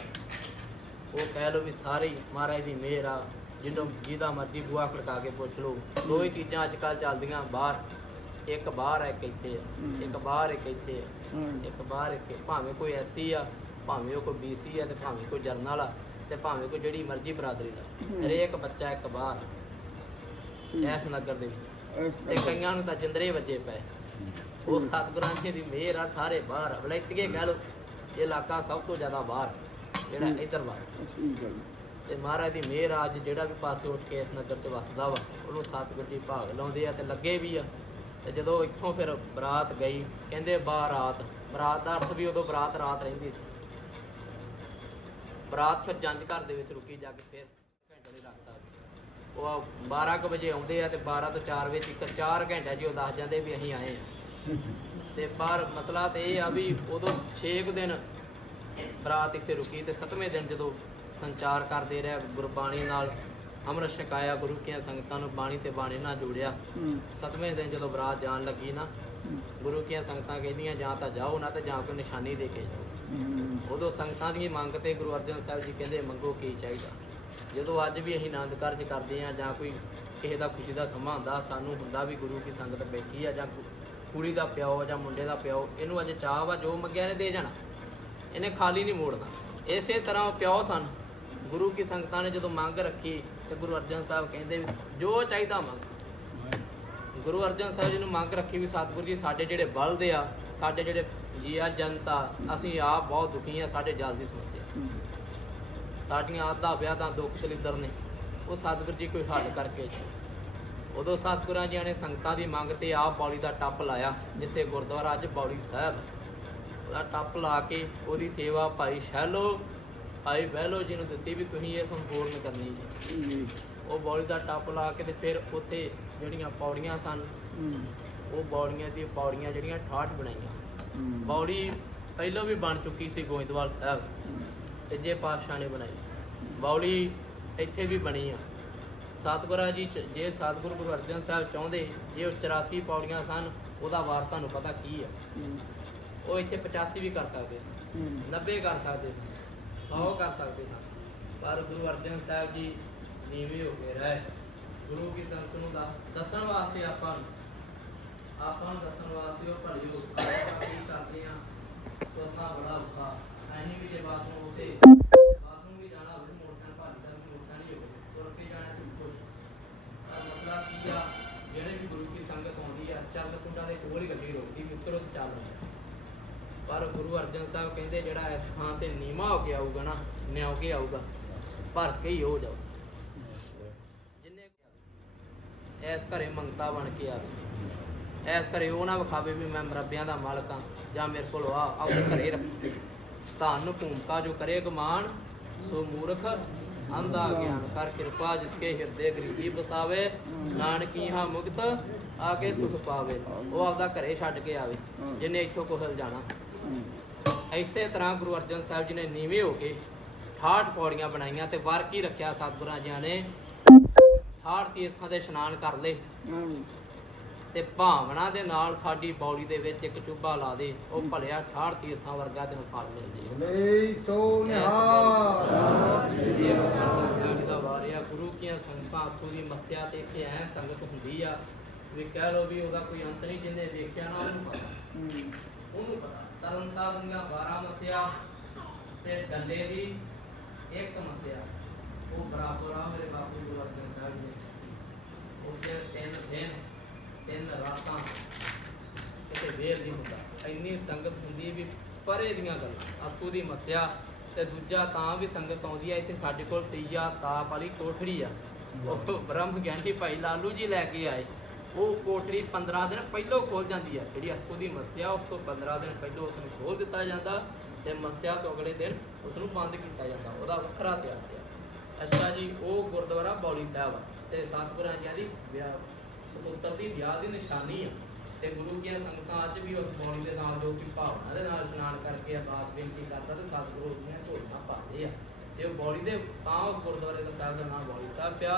ਉਹ ਕਹਿ ਲਓ ਵੀ ਸਾਰੇ ਮਹਾਰਾਜ ਦੀ ਮਿਹਰ ਆ ਜਿਹਨੂੰ ਜਿਹਦਾ ਮਰਜ਼ੀ ਬੂਆ ਖੜਕਾ ਕੇ ਪੁੱਛ ਲਓ। ਦੋ ਹੀ ਚੀਜ਼ਾਂ ਅੱਜ ਕੱਲ੍ਹ ਚੱਲਦੀਆਂ ਬਾਹਰ। ਇੱਕ ਬਾਹਰ ਹੈ ਇੱਕ ਇੱਥੇ ਆ। ਇੱਕ ਬਾਹਰ ਇੱਕ ਇੱਥੇ ਇੱਕ ਬਾਹਰ ਇੱਕ ਭਾਵੇਂ ਕੋਈ ਐਸੀ ਆ ਭਾਵੇਂ ਉਹ ਕੋਈ ਬੀਸੀ ਆ ਤੇ ਭਾਵੇਂ ਕੋਈ ਜਰਨਲ ਆ ਤੇ ਭਾਵੇਂ ਕੋਈ ਜਿਹੜੀ ਮਰਜ਼ੀ ਬਰਾਦਰੀ ਦਾ। ਹਰੇਕ ਬੱਚਾ ਇੱਕ ਬਾਹਰ। ਇਸ ਨਗਰ ਦੇ ਵਿੱਚ। ਤੇ ਕਈਆਂ ਨੂੰ ਤਾਂ ਜਿੰਦਰੇ ਵੱਜੇ ਪਏ। ਉਹ ਸਤਿਗੁਰਾਂ ਜੀ ਦੀ ਮਿਹਰ ਆ ਸਾਰੇ ਬਾਹਰ ਵਲੈਤੀਏ ਕਹਿ ਇਹ ਇਲਾਕਾ ਸਭ ਤੋਂ ਜ਼ਿਆਦਾ ਬਾਹਰ ਜਿਹੜਾ ਇੱਧਰ ਵਾ ਤੇ ਮਹਾਰਾਜ ਦੀ ਮਿਹਰ ਆ ਅੱਜ ਜਿਹੜਾ ਵੀ ਪਾਸੇ ਉੱਠ ਕੇ ਇਸ ਨਗਰ 'ਚ ਵਸਦਾ ਵਾ ਉਹਨੂੰ ਸਤਿਗੁਰ ਜੀ ਭਾਗ ਲਾਉਂਦੇ ਆ ਤੇ ਲੱਗੇ ਵੀ ਆ। ਤੇ ਜਦੋਂ ਇੱਥੋਂ ਫਿਰ ਬਰਾਤ ਗਈ ਕਹਿੰਦੇ ਬਾਰਾਤ ਬਰਾਤ ਦਾ ਅਰਥ ਵੀ ਉਦੋਂ ਬਰਾਤ ਰਾਤ ਰਹਿੰਦੀ ਸੀ। ਬਰਾਤ ਫਿਰ ਜੰਜ ਘਰ ਦੇ ਵਿੱਚ ਰੁਕੀ ਜਾ ਕੇ ਫਿਰ ਘੰਟੇ ਨਹੀਂ ਰੱਖ ਸਕਦੇ ਉਹ 12 ਕੁ ਵਜੇ ਆਉਂਦੇ ਆ ਤੇ 12 ਤੋਂ 4 ਵਜੇ ਤੱਕ 4 ਘੰਟੇ ਜੀ ਉਹ ਦੱਸ ਜਾਂਦੇ ਵੀ ਅਸੀਂ ਆਏ ਆ। ਤੇ ਪਰ ਮਸਲਾ ਤੇ ਇਹ ਆ ਵੀ ਉਦੋਂ 6 ਕੁ ਦਿਨ ਬਰਾਤ ਇੱਥੇ ਰੁਕੀ ਤੇ 7ਵੇਂ ਦਿਨ ਜਦੋਂ ਸੰਚਾਰ ਕਰਦੇ ਰਿਹਾ ਗੁਰਬਾਣੀ ਨਾਲ ਅੰਮ੍ਰਿਤ ਛਕਾਇਆ ਗੁਰੂ ਕੀਆਂ ਸੰਗਤਾਂ ਨੂੰ ਬਾਣੀ ਤੇ ਬਾਣੀ ਨਾਲ ਜੋੜਿਆ। 7ਵੇਂ ਦਿਨ ਜਦੋਂ ਬਰਾਤ ਜਾਣ ਲੱਗੀ ਨਾ ਗੁਰੂ ਕੀਆਂ ਸੰਗਤਾਂ ਕਹਿੰਦੀਆਂ ਜਾਂ ਤਾਂ ਜਾਓ ਨਾ ਤੇ ਜਾਂ ਕੋਈ ਨਿਸ਼ਾਨੀ ਦੇ ਕੇ ਜਾਓ। ਉਦੋਂ ਸੰਗਤਾਂ ਦੀ ਮੰਗ ਤੇ ਗੁਰੂ ਅਰਜਨ ਸਾਹਿਬ ਜੀ ਕਹਿੰਦੇ ਮੰਗੋ ਕੀ ਚਾਹੀਦਾ? ਜਦੋਂ ਅੱਜ ਵੀ ਅਸੀਂ ਆਨੰਦ ਕਾਰਜ ਕਰਦੇ ਆ ਜਾਂ ਕੋਈ ਕਿਸੇ ਦਾ ਖੁਸ਼ੀ ਦਾ ਸਮਾਂ ਹੁੰਦਾ ਸਾਨੂੰ ਹੁੰਦਾ ਵੀ ਗੁਰੂ ਕੀ ਸੰਗਤ ਬੈਠੀ ਆ ਜਾਂ ਕੁੜੀ ਦਾ ਪਿਓ ਜਾਂ ਮੁੰਡੇ ਦਾ ਪਿਓ, ਇਹਨੂੰ ਅੱਜ ਚਾਹ ਵਾ, ਜੋ ਮੰਗਿਆ ਨੇ ਦੇ ਜਾਣਾ। ਇਹਨੇ ਖਾਲੀ ਨਹੀਂ ਮੋੜਨਾ। ਇਸੇ ਤਰ੍ਹਾਂ ਉਹ ਪਿਓ ਸਨ। ਗੁਰੂ ਕੀ ਸੰਗਤਾਂ ਨੇ ਜਦੋਂ ਮੰਗ ਰੱਖੀ, ਤੇ ਗੁਰੂ ਅਰਜਨ ਸਾਹਿਬ ਕਹਿੰਦੇ ਵੀ, ਜੋ ਚਾਹੀਦਾ ਮੰਗ। ਗੁਰੂ ਅਰਜਨ ਸਾਹਿਬ ਜੀ ਨੂੰ ਮੰਗ ਰੱਖੀ ਵੀ ਸਤਿਗੁਰੂ ਜੀ, ਸਾਡੇ ਜਿਹੜੇ ਬਲਦ ਆ, ਸਾਡੇ ਜਿਹੜੇ ਜੀ ਆ ਜਨਤਾ, ਅਸੀਂ ਆਪ ਬਹੁਤ ਦੁਖੀ ਆ, ਸਾਡੇ ਜਲ ਦੀ ਸਮੱਸਿਆ। ਸਾਡੀਆਂ ਆਦਾਂ ਵਿਆਹਾਂ ਦੁੱਖ ਦਲਿੱਦਰ ਨੇ। ਉਹ ਸਤਿਗੁਰੂ ਜੀ ਕੋਈ ਹੱਲ ਕਰਕੇ ਉਦੋਂ ਸਤਿਗੁਰਾਂ ਜੀ ਨੇ ਸੰਗਤਾਂ ਦੀ ਮੰਗ ਤੇ ਆਪ ਬੌਲੀ ਦਾ ਟੱਪ ਲਾਇਆ ਜਿੱਥੇ ਗੁਰਦੁਆਰਾ ਅੱਜ ਬੌਲੀ ਸਾਹਿਬ ਉਹਦਾ ਟੱਪ ਲਾ ਕੇ ਉਹਦੀ ਸੇਵਾ ਭਾਈ ਸ਼ੈਲੋ ਭਾਈ ਬਹਿਲੋ ਜੀ ਨੂੰ ਦਿੱਤੀ ਵੀ ਤੁਸੀਂ ਇਹ ਸੰਪੂਰਨ ਕਰਨੀ ਜੀ। ਉਹ ਬੌਲੀ ਦਾ ਟੱਪ ਲਾ ਕੇ ਤੇ ਫਿਰ ਉੱਥੇ ਜਿਹੜੀਆਂ ਪੌੜੀਆਂ ਸਨ ਉਹ ਬੌੜੀਆਂ ਦੀ ਪੌੜੀਆਂ ਜਿਹੜੀਆਂ 68 ਬਣਾਈਆਂ। ਬੌੜੀ ਪਹਿਲਾਂ ਵੀ ਬਣ ਚੁੱਕੀ ਸੀ ਗੋਇੰਦਵਾਲ ਸਾਹਿਬ ਤੇ ਜੇ ਪਾਤਸ਼ਾਹ ਨੇ ਬਣਾਈ। ਬੌੜੀ ਇੱਥੇ ਵੀ ਬਣੀ ਆ। ਸਤਿਗੁਰਾਂ ਜੀ ਜੇ ਸਤਿਗੁਰੂ ਗੁਰੂ ਅਰਜਨ ਸਾਹਿਬ ਚਾਹੁੰਦੇ ਜੇ ਉਹ 84 ਪੌੜੀਆਂ ਸਨ ਉਹਦਾ ਵਾਰ ਤੁਹਾਨੂੰ ਪਤਾ ਕੀ ਆ? ਉਹ ਇੱਥੇ 85 ਵੀ ਕਰ ਸਕਦੇ ਸਨ 90 ਕਰ ਸਕਦੇ ਸਨ 100 ਕਰ ਸਕਦੇ ਸਨ। ਪਰ ਗੁਰੂ ਅਰਜਨ ਸਾਹਿਬ ਜੀ ਨੀਵੇਂ ਹੋ ਕੇ ਰਹੇ। ਗੁਰੂ ਕੀ ਸੰਗਤ ਨੂੰ ਦੱਸ- ਦੱਸਣ ਵਾਸਤੇ ਆਪਾਂ ਨੂੰ ਆਪਾਂ ਨੂੰ ਦੱਸਣ ਵਾਸਤੇ ਉਹ ਭਲਿਓ ਆਪਾਂ ਕੀ ਕਰਦੇ ਆ ਤੁਰਨਾ ਬੜਾ ਔਖਾ। ਐਨੀ ਵੀ ਜੇ ਬਾਤ ਨੂੰ ਉਸੇ ਬਾਥਰੂਮ ਵੀ ਜਾਣਾ ਹੋਵੇ ਮੋਟਰਸਾਈਕਲ ਭਾਰੀ ਦਾ ਮੋਟਰਸਾਈਕਲ ਨਹੀਂ ਹੋਵੇ ਤੁਰ ਕੇ ਜਾਣਾ ਤੇ ਕੁਝ ਪਰ ਮਸਲਾ ਜਿਹੜੇ ਵੀ ਗੁਰੂ ਕੀ ਸੰਗਤ ਆਉਂਦੀ ਆ, ਚੰਦ ਕੁੰਡਾ ਦੇ ਕੋਲ ਹੀ ਗੱਡੀ ਰੋਕਦੀ ਵੀ ਤੇ ਚੱਲ ਪਰ ਗੁਰੂ ਅਰਜਨ ਸਾਹਿਬ ਕਹਿੰਦੇ, ਜਿਹੜਾ ਇਸ ਥਾਂ ਤੇ ਨੀਵਾ ਹੋ ਕੇ ਆਊਗਾ ਨਾ ਨਿਉ ਕੇ ਆਊਗਾ, ਭਰ ਕੇ ਹੀ ਹੋ ਜਾਓ ਜਿੰਨੇ ਐਸ ਘਰੇ ਮੰਗਤਾ ਬਣ ਕੇ ਆਵੇ, ਇਸ ਘਰੇ ਉਹ ਨਾ ਵਿਖਾਵੇ ਵੀ ਮੈਂ ਮਰੱਬਿਆਂ ਦਾ ਮਾਲਕ ਆ ਜਾਂ ਮੇਰੇ ਕੋਲ ਆ ਆਪਣੇ ਘਰੇ ਰੱਖ। ਧੰਨ ਭੂਮਿਕਾ ਜੋ ਕਰੇ ਗਮਾਨ ਸੋ ਮੂਰਖ ਅੰਧਾ ਗਿਆਨ ਕਰ, ਕਿਰਪਾ ਜਿਸਕੇ ਹਿਰਦੇ ਗਰੀਬੀ ਬਸਾਵੇ ਨਾਨਕੀ ਹਾਂ ਮੁਕਤ ਆ ਕੇ ਸੁਖ ਪਾਵੇ। ਉਹ ਆਪਦਾ ਘਰੇ ਛੱਡ ਕੇ ਆਵੇ, ਜਿਨੇ ਇੱਥੋਂ ਕੋਹਲ ਜਾਣਾ। ਇਸੇ ਤਰ੍ਹਾਂ ਗੁਰੂ ਅਰਜਨ ਸਾਹਿਬ ਜੀ ਨੇ ਨੀਵੇਂ ਹੋ ਕੇ 68 ਪੌੜੀਆਂ ਬਣਾਈਆਂ ਤੇ ਵਰਕੀ ਰੱਖਿਆ ਸਤਿਗੁਰਾਂ ਜੀ ਨੇ। 68 ਤੀਰਥਾਂ ਦੇ ਇਸ਼ਨਾਨ ਕਰ ਲਏ। ਤੇ ਭਾਵਨਾ ਦੇ ਨਾਲ ਸਾਡੀ ਬੌਲੀ ਦੇ ਵਿੱਚ ਇੱਕ ਚੁੱਭਾ ਲਾ ਦੇ ਉਹ ਭਲਿਆ 68 ਤੀਰਥਾਂ ਵਰਗਾ ਤੈਨੂੰ ਫਲ ਮਿਲ ਜੇ। ਲਈ ਸੋ ਇਹ ਗੁਰੂ ਸਾਹਿਬ ਜੀ ਦਾ ਵਾਰਿਆ ਗੁਰੂ ਕੀਆਂ ਸੰਗਤਾਂ ਆਸੂ ਦੀ ਮੱਸਿਆ ਤੇ ਇੱਥੇ ਐ ਸੰਗਤ ਹੁੰਦੀ ਆ ਵੀ ਕਹਿ ਲੋ ਵੀ ਉਹਦਾ ਕੋਈ ਅੰਤ ਨਹੀਂ ਜਿੰਨੇ ਵੇਖਿਆ ਨਾ ਉਹਨੂੰ ਪਤਾ। ਉਹਨੂੰ ਪਤਾ। ਤਰਨ ਸਾਹਿਬ ਦੀਆਂ 12 ਮੱਸਿਆ ਤੇ ਡੱਲੇ ਦੀ ਇੱਕ ਮੱਸਿਆ ਉਹ ਬਰਾਬਰ ਆ ਮੇਰੇ ਬਾਪੂ ਗੁਰੂ ਅਰਜਨ ਸਾਹਿਬ ਜੀ ਉਸ ਦੇ ਤਿੰਨ ਦਿਨ ਤਿੰਨ ਰਾਤਾਂ ਕਿਤੇ ਵੇਰ ਨਹੀਂ ਹੁੰਦਾ। ਇੰਨੀ ਸੰਗਤ ਹੁੰਦੀ ਵੀ ਪਰੇ ਦੀਆਂ ਗੱਲਾਂ। ਅਸੂ ਦੀ ਮੱਸਿਆ ਤੇ ਦੂਜਾ ਤਾਂ ਵੀ ਸੰਗਤ ਆਉਂਦੀ ਆ ਇੱਥੇ ਸਾਡੇ ਕੋਲ ਤੀਆ, ਤਾਪ ਵਾਲੀ ਕੋਠੜੀ ਆ। ਉਹ ਬ੍ਰਹਮ ਗਿਆਨੀ ਭਾਈ ਲਾਲੂ ਜੀ ਲੈ ਕੇ ਆਏ। ਉਹ ਕੋਠੜੀ 15 ਦਿਨ ਪਹਿਲਾਂ ਖੋਲ ਜਾਂਦੀ ਆ। ਜਿਹੜੀ ਅਸੂ ਦੀ ਮੱਸਿਆ, ਉਸ ਤੋਂ 15 ਦਿਨ ਪਹਿਲਾਂ ਉਸ ਨੂੰ ਖੋਲ ਦਿੱਤਾ ਜਾਂਦਾ ਤੇ ਮੱਸਿਆ ਤੋਂ ਅਗਲੇ ਦਿਨ ਉਸ ਨੂੰ ਬੰਦ ਕੀਤਾ ਜਾਂਦਾ। ਉਹਦਾ ਵੱਖਰਾ ਇਤਿਹਾਸ ਹੈ ਅੱਛਾ ਜੀ, ਉਹ ਗੁਰਦੁਆਰਾ ਬੌਲੀ ਸਾਹਿਬ ਤੇ ਸਤਿਗੁਰਾਂ ਜੀ ਦੀ ਸਪੁੱਤਰ ਦੀ ਵਿਆਹ ਦੀ ਨਿਸ਼ਾਨੀ ਆ। ਤੇ ਗੁਰੂ ਕੀਆਂ ਸੰਗਤਾਂ ਅੱਜ ਵੀ ਉਸ ਬੌਲੀ ਦੇ ਨਾਲ ਜੋ ਕਿ ਭਾਵਨਾ ਦੇ ਨਾਲ ਇਸ਼ਨਾਨ ਕਰਕੇ ਅਰਦਾਸ ਬੇਨਤੀ ਕਰਦਾ ਤੇ ਸਤਿਗੁਰੂ ਦੀਆਂ ਝੋਲੀਆਂ ਪਾਉਂਦੇ ਆ। ਤੇ ਉਹ ਬੌਲੀ ਦੇ ਤਾਂ ਉਸ ਗੁਰਦੁਆਰੇ ਦਾ ਸਾਹਿਬ ਦਾ ਨਾਮ ਬੌਲੀ ਸਾਹਿਬ ਪਿਆ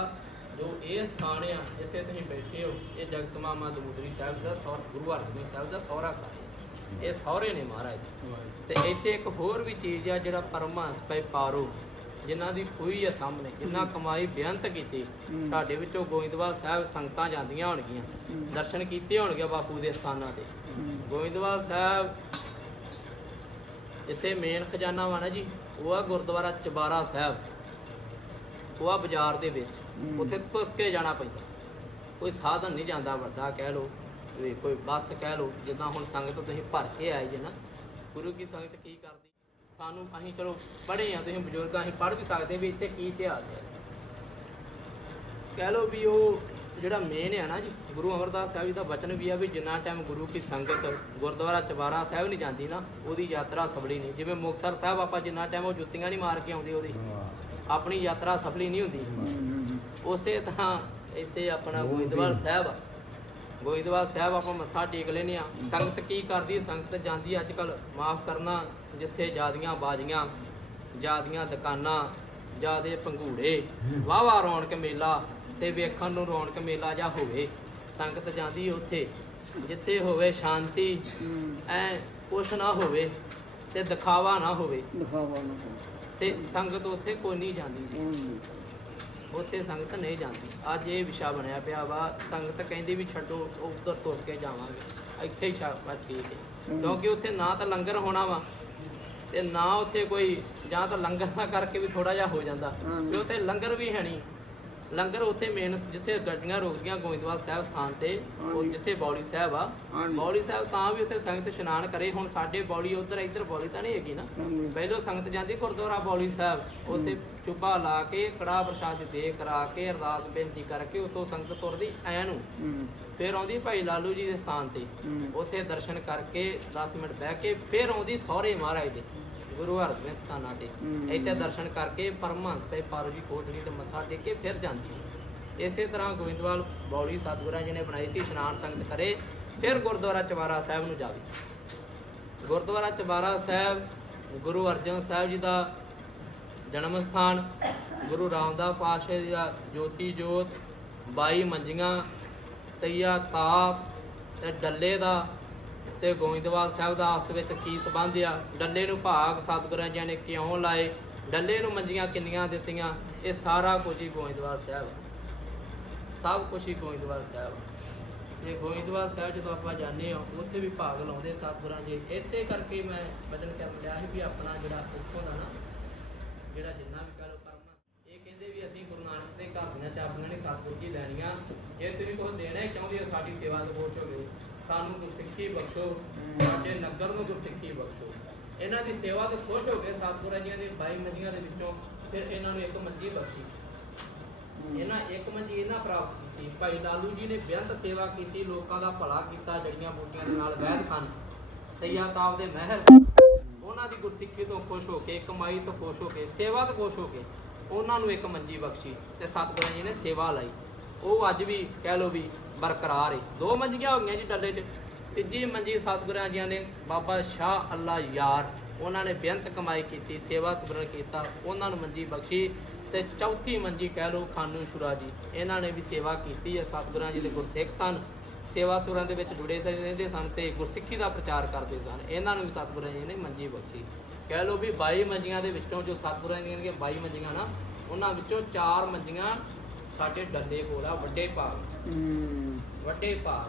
ਜੋ ਇਹ ਸਥਾਨ ਆ ਜਿੱਥੇ ਤੁਸੀਂ ਬੈਠੇ ਹੋ ਇਹ ਜਗਤ ਮਾਮਾ ਦਮੂਦਰੀ ਸਾਹਿਬ ਦਾ ਸੌਰ ਗੁਰੂ ਹਰਗੋਬਿੰਦ ਸਾਹਿਬ ਦਾ ਸਹੁਰਾ ਘਰ ਇਹ ਸਹੁਰੇ ਨੇ ਮਹਾਰਾਜ। ਤੇ ਇੱਥੇ ਇੱਕ ਹੋਰ ਵੀ ਚੀਜ਼ ਆ ਜਿਹੜਾ ਪਰਮਹੰਸ ਪੈ ਪਾਰੋ। ਜਿਨ੍ਹਾਂ ਦੀ ਖੂਹੀ ਆ ਸਾਹਮਣੇ ਜਿਨ੍ਹਾਂ ਕਮਾਈ ਬੇਅੰਤ ਕੀਤੀ। ਤੁਹਾਡੇ ਵਿੱਚੋਂ ਗੋਇੰਦਵਾਲ ਸਾਹਿਬ ਸੰਗਤਾਂ ਜਾਂਦੀਆਂ ਹੋਣਗੀਆਂ। ਦਰਸ਼ਨ ਕੀਤੇ ਹੋਣਗੇ ਬਾਪੂ ਦੇ ਸਥਾਨਾਂ ਤੇ। ਗੋਇੰਦਵਾਲ ਸਾਹਿਬ ਇੱਥੇ ਮੇਨ ਖਜ਼ਾਨਾ ਵਾ ਨਾ ਜੀ ਉਹ ਆ ਗੁਰਦੁਆਰਾ ਚਬਾਰਾ ਸਾਹਿਬ ਉਹ ਆ ਬਾਜ਼ਾਰ ਦੇ ਵਿੱਚ। ਉੱਥੇ ਤੁਰ ਕੇ ਜਾਣਾ ਪੈਂਦਾ ਕੋਈ ਸਾਧਨ ਨਹੀਂ ਜਾਂਦਾ ਵੱਡਾ ਕਹਿ ਵੀ ਕੋਈ ਬੱਸ ਕਹਿ ਲਓ ਜਿੱਦਾਂ ਹੁਣ ਸੰਗਤ ਤੁਸੀਂ ਭਰ ਕੇ ਆਏ ਜੇ ਨਾ ਗੁਰੂ ਕੀ ਸੰਗਤ ਕੀ ਕਰਦੀ ਸਾਨੂੰ ਅਸੀਂ ਚਲੋ ਪੜ੍ਹੇ ਆ ਤੁਸੀਂ ਬਜ਼ੁਰਗ ਅਸੀਂ ਪੜ੍ਹ ਵੀ ਸਕਦੇ ਵੀ ਇੱਥੇ ਕੀ ਇਤਿਹਾਸ ਹੈ। ਕਹਿ ਲਓ ਵੀ ਉਹ ਜਿਹੜਾ ਮੇਨ ਹੈ ਨਾ ਜੀ ਗੁਰੂ ਅਮਰਦਾਸ ਸਾਹਿਬ ਜੀ ਦਾ ਬਚਨ ਵੀ ਆ ਵੀ ਜਿੰਨਾ ਟਾਈਮ ਗੁਰੂ ਕੀ ਸੰਗਤ ਗੁਰਦੁਆਰਾ ਚਬਾਰਾ ਸਾਹਿਬ ਨਹੀਂ ਜਾਂਦੀ ਨਾ ਉਹਦੀ ਯਾਤਰਾ ਸਫਲੀ ਨਹੀਂ। ਜਿਵੇਂ ਮੁਕਤਸਰ ਸਾਹਿਬ ਆਪਾਂ ਜਿੰਨਾ ਟਾਈਮ ਉਹ ਜੁੱਤੀਆਂ ਨਹੀਂ ਮਾਰ ਕੇ ਆਉਂਦੇ ਉਹਦੀ ਆਪਣੀ ਯਾਤਰਾ ਸਫਲੀ ਨਹੀਂ ਹੁੰਦੀ। ਉਸੇ ਤਰ੍ਹਾਂ ਇੱਥੇ ਆਪਣਾ ਗੋਇੰਦਵਾਲ ਸਾਹਿਬ ਆ। ਗੋਇੰਦਵਾਲ ਸਾਹਿਬ ਆਪਾਂ ਮੱਥਾ ਟੇਕ ਲੈਨੇ ਆ ਸੰਗਤ ਕੀ ਕਰਦੀ? ਸੰਗਤ ਜਾਂਦੀ ਅੱਜ ਕੱਲ ਮਾਫ ਕਰਨਾ ਜਿੱਥੇ ਜਿਆਦੀਆਂ ਬਾਜੀਆਂ ਜਿਆਦੀਆਂ ਦੁਕਾਨਾਂ ਜਿਆਦੇ ਪੰਘੂੜੇ ਵਾਵਾ ਰੌਣਕ ਮੇਲਾ ਤੇ ਵੇਖਣ ਨੂੰ ਰੌਣਕ ਮੇਲਾ ਜਾਂ ਹੋਵੇ ਸੰਗਤ ਜਾਂਦੀ ਉੱਥੇ ਜਿੱਥੇ ਹੋਵੇ ਸ਼ਾਂਤੀ। ਐ ਕੁਛ ਨਾ ਹੋਵੇ ਤੇ ਦਿਖਾਵਾ ਨਾ ਹੋਵੇ ਦਿਖਾਵਾ ਨਾ ਤੇ ਸੰਗਤ ਉੱਥੇ ਕੋਈ ਨਹੀਂ ਜਾਂਦੀ ਜੀ। ਉੱਥੇ ਸੰਗਤ ਨਹੀਂ ਜਾਂਦੀ ਅੱਜ ਇਹ ਵਿਸ਼ਾ ਬਣਿਆ ਪਿਆ ਵਾ ਸੰਗਤ ਕਹਿੰਦੀ ਵੀ ਛੱਡੋ ਉੱਧਰ ਤੁਰ ਕੇ ਜਾਵਾਂਗੇ ਇੱਥੇ ਹੀ ਬਸ ਠੀਕ ਹੈ। ਕਿਉਂਕਿ ਉੱਥੇ ਨਾ ਤਾਂ ਲੰਗਰ ਹੋਣਾ ਵਾ ਤੇ ਨਾ ਉੱਥੇ ਕੋਈ ਜਾਂ ਤਾਂ ਲੰਗਰ ਦਾ ਕਰਕੇ ਵੀ ਥੋੜਾ ਜਿਹਾ ਹੋ ਜਾਂਦਾ। ਤੇ ਉੱਥੇ ਲੰਗਰ ਵੀ ਹੈ ਨਹੀਂ ਲੰਗਰ ਉੱਥੇ ਮੇਨ ਜਿੱਥੇ ਗੱਡੀਆਂ ਰੁਕਦੀਆਂ ਗੋਇੰਦਵਾਲ ਸਾਹਿਬ ਸਥਾਨ ਤੇ ਉਹ ਹਾਂਜੀ। ਜਿੱਥੇ ਬੌਲੀ ਸਾਹਿਬ ਆ ਹਾਂਜੀ। ਬੌਲੀ ਸਾਹਿਬ ਤਾਂ ਵੀ ਉੱਥੇ ਸੰਗਤ ਇਸ਼ਨਾਨ ਕਰੇ ਹੁਣ ਸਾਡੇ ਬੌਲੀ ਉੱਧਰ ਇੱਧਰ ਬੌਲੀ ਤਾਂ ਨਹੀਂ ਹੈਗੀ ਨਾ ਹੂੰ। ਪਹਿਲੋਂ ਸੰਗਤ ਜਾਂਦੀ ਗੁਰਦੁਆਰਾ ਬੌਲੀ ਸਾਹਿਬ ਉੱਥੇ ਚੁੱਭਾ ਲਾ ਕੇ ਕੜਾ ਪ੍ਰਸ਼ਾਦ ਦੇ ਕਰਾ ਕੇ ਅਰਦਾਸ ਬੇਨਤੀ ਕਰਕੇ ਉਤੋਂ ਸੰਗਤ ਤੁਰਦੀ ਐ ਨੂੰ ਹੂੰ। ਫਿਰ ਆਉਂਦੀ ਭਾਈ ਲਾਲੂ ਜੀ ਦੇ ਸਥਾਨ ਤੇ ਹੂੰ। ਉੱਥੇ ਦਰਸ਼ਨ ਕਰਕੇ 10 ਮਿੰਟ ਬਹਿ ਕੇ ਫਿਰ ਆਉਂਦੀ ਸਹੁਰੇ ਮਹਾਰਾਜ ਦੇ ਗੁਰੂ ਹਰਗੋਬਿੰਦ ਸਥਾਨਾਂ ਤੇ। ਇੱਥੇ ਦਰਸ਼ਨ ਕਰਕੇ ਪਰਮਹੰਸ ਪੈ ਪਾਰੋ ਜੀ ਕੋਟਲੀ ਤੇ ਮੱਥਾ ਟੇਕ ਕੇ ਫਿਰ ਜਾਂਦੀ ਹੈ ਇਸੇ ਤਰ੍ਹਾਂ ਗੋਇੰਦਵਾਲ ਬੌਲੀ ਸਤਿਗੁਰਾਂ ਜੀ ਨੇ ਬਣਾਈ ਸੀ ਇਸ਼ਨਾਨ ਸੰਗਤ ਕਰੇ ਫਿਰ ਗੁਰਦੁਆਰਾ ਚਵਾਰਾ ਸਾਹਿਬ ਨੂੰ ਜਾਵੇ। ਗੁਰਦੁਆਰਾ ਚਬਾਰਾ ਸਾਹਿਬ ਗੁਰੂ ਅਰਜਨ ਸਾਹਿਬ ਜੀ ਦਾ ਜਨਮ ਸਥਾਨ ਗੁਰੂ ਰਾਮਦਾਸ ਪਾਤਸ਼ਾਹ ਜੀ ਦਾ ਜੋਤੀ ਜੋਤ 22 ਮੰਜੀਆਂ ਤਈਆ ਤਾਪ ਤੇ ਡੱਲੇ ਦਾ ਤੇ ਗੋਇੰਦਵਾਲ ਸਾਹਿਬ ਦਾ ਆਪਸ ਵਿੱਚ ਕੀ ਸੰਬੰਧ ਆ? ਡੱਲੇ ਨੂੰ ਭਾਗ ਸਤਿਗੁਰਾਂ ਜੀ ਨੇ ਕਿਉਂ ਲਾਏ? ਡੱਲੇ ਨੂੰ ਮੰਜੀਆਂ ਕਿੰਨੀਆਂ ਦਿੱਤੀਆਂ? ਇਹ ਸਾਰਾ ਕੁਝ ਹੀ ਗੋਇੰਦਵਾਲ ਸਾਹਿਬ ਸਭ ਕੁਝ ਹੀ ਗੋਇੰਦਵਾਲ ਸਾਹਿਬ ਆ। ਤੇ ਗੋਇੰਦਵਾਲ ਸਾਹਿਬ ਜਦੋਂ ਆਪਾਂ ਜਾਂਦੇ ਹਾਂ, ਉੱਥੇ ਵੀ ਭਾਗ ਲਾਉਂਦੇ ਸਤਿਗੁਰਾਂ ਜੀ ਇਸੇ ਕਰਕੇ ਮੈਂ ਬਦਲ ਕੇ ਲਿਆ ਸੀ ਵੀ ਆਪਣਾ ਜਿਹੜਾ ਉੱਥੋਂ ਦਾ ਨਾ, ਜਿਹੜਾ ਜਿੰਨਾ ਵੀ ਕਰੋ ਕਰਨਾ ਇਹ ਕਹਿੰਦੇ ਵੀ ਅਸੀਂ ਗੁਰੂ ਨਾਨਕ ਦੇ ਘਰ ਦੀਆਂ ਚਾਬੀਆਂ ਨਹੀਂ ਸਤਿਗੁਰ ਜੀ ਲੈਣੀਆਂ। ਜੇ ਤੁਸੀਂ ਕੁਝ ਦੇਣਾ ਹੀ ਚਾਹੁੰਦੇ ਹੋ, ਸਾਡੀ ਸੇਵਾ ਦੇ ਬੋਝ ਹੋਵੇ ਸਾਨੂੰ ਗੁਰਸਿੱਖੀ ਬਖਸ਼ੋ, ਸਾਡੇ ਨਗਰ ਨੂੰ ਗੁਰਸਿੱਖੀ ਬਖਸ਼ੋ। ਇਹਨਾਂ ਦੀ ਸੇਵਾ ਤੋਂ ਖੁਸ਼ ਹੋ ਕੇ ਸਤਿਗੁਰਾਂ ਜੀਆਂ ਦੇ 22 ਮੰਜੀਆਂ ਦੇ ਵਿੱਚੋਂ ਫਿਰ ਇਹਨਾਂ ਨੂੰ ਇੱਕ ਮੰਜੀ ਬਖਸ਼ੀ। ਇਹਨਾਂ ਇੱਕ ਮੰਜੀ ਇਹਨਾਂ ਪ੍ਰਾਪਤ ਕੀਤੀ। ਭਾਈ ਲਾਲੂ ਜੀ ਨੇ ਬੇਅੰਤ ਸੇਵਾ ਕੀਤੀ, ਲੋਕਾਂ ਦਾ ਭਲਾ ਕੀਤਾ, ਜੜੀਆਂ ਬੂਟੀਆਂ ਦੇ ਨਾਲ ਵੈਦ ਸਨ। ਸਈਆ ਤਾਬ ਦੇ ਮਹਿਰ ਉਹਨਾਂ ਦੀ ਗੁਰਸਿੱਖੀ ਤੋਂ ਖੁਸ਼ ਹੋ ਕੇ, ਕਮਾਈ ਤੋਂ ਖੁਸ਼ ਹੋ ਕੇ, ਸੇਵਾ ਤੋਂ ਖੁਸ਼ ਹੋ ਕੇ ਉਹਨਾਂ ਨੂੰ ਇੱਕ ਮੰਜੀ ਬਖਸ਼ੀ ਤੇ ਸਤਿਗੁਰਾਂ ਜੀ ਨੇ ਸੇਵਾ ਲਈ। ਉਹ ਅੱਜ ਵੀ ਕਹਿ ਲੋ ਵੀ ਬਰਕਰਾਰ ਹੈ ਦੋ ਮੰਜੀਆਂ ਹੋ ਗਈਆਂ ਜੀ ਡੱਲੇ 'ਚ। ਤੀਜੀ ਮੰਜੀ ਸਤਿਗੁਰਾਂ ਜੀਆਂ ਨੇ ਬਾਬਾ ਸ਼ਾਹ ਅੱਲਾ ਯਾਰ। ਉਹਨਾਂ ਨੇ ਬੇਅੰਤ ਕਮਾਈ ਕੀਤੀ, ਸੇਵਾ ਸਿਮਰਨ ਕੀਤਾ, ਉਹਨਾਂ ਨੂੰ ਮੰਜੀ ਬਖਸ਼ੀ ਤੇ ਚੌਥੀ ਮੰਜੀ ਕਹਿ ਲੋ ਖਾਨੂ ਸ਼ੁਰਾ ਜੀ। ਇਹਨਾਂ ਨੇ ਵੀ ਸੇਵਾ ਕੀਤੀ ਹੈ ਸਤਿਗੁਰਾਂ ਜੀ ਦੇ ਗੁਰਸਿੱਖ ਸਨ। ਸੇਵਾ ਸੁਰਾਂ ਦੇ ਵਿੱਚ ਜੁੜੇ ਸਨ, ਰਹਿੰਦੇ ਸਨ ਤੇ ਗੁਰਸਿੱਖੀ ਦਾ ਪ੍ਰਚਾਰ ਕਰਦੇ ਸਨ। ਇਹਨਾਂ ਨੂੰ ਵੀ ਸਤਿਗੁਰਾਂ ਜੀ ਨੇ ਮੰਜੀ ਬਖਸ਼ੀ। ਕਹਿ ਲੋ ਵੀ 22 ਮੰਜੀਆਂ ਦੇ ਵਿੱਚੋਂ ਜੋ ਸਤਿਗੁਰਾਂ ਦੀਆਂ ਜਿਹੜੀਆਂ 22 ਮੰਜੀਆਂ ਨਾ, ਉਹਨਾਂ ਵਿੱਚੋਂ 4 ਮੰਜੀਆਂ ਸਾਡੇ ਡੱਲੇ ਕੋਲ ਆ ਵੱਡੇ ਭਾਗ। ਹੂੰ। ਵੱਡੇ ਭਾਗ।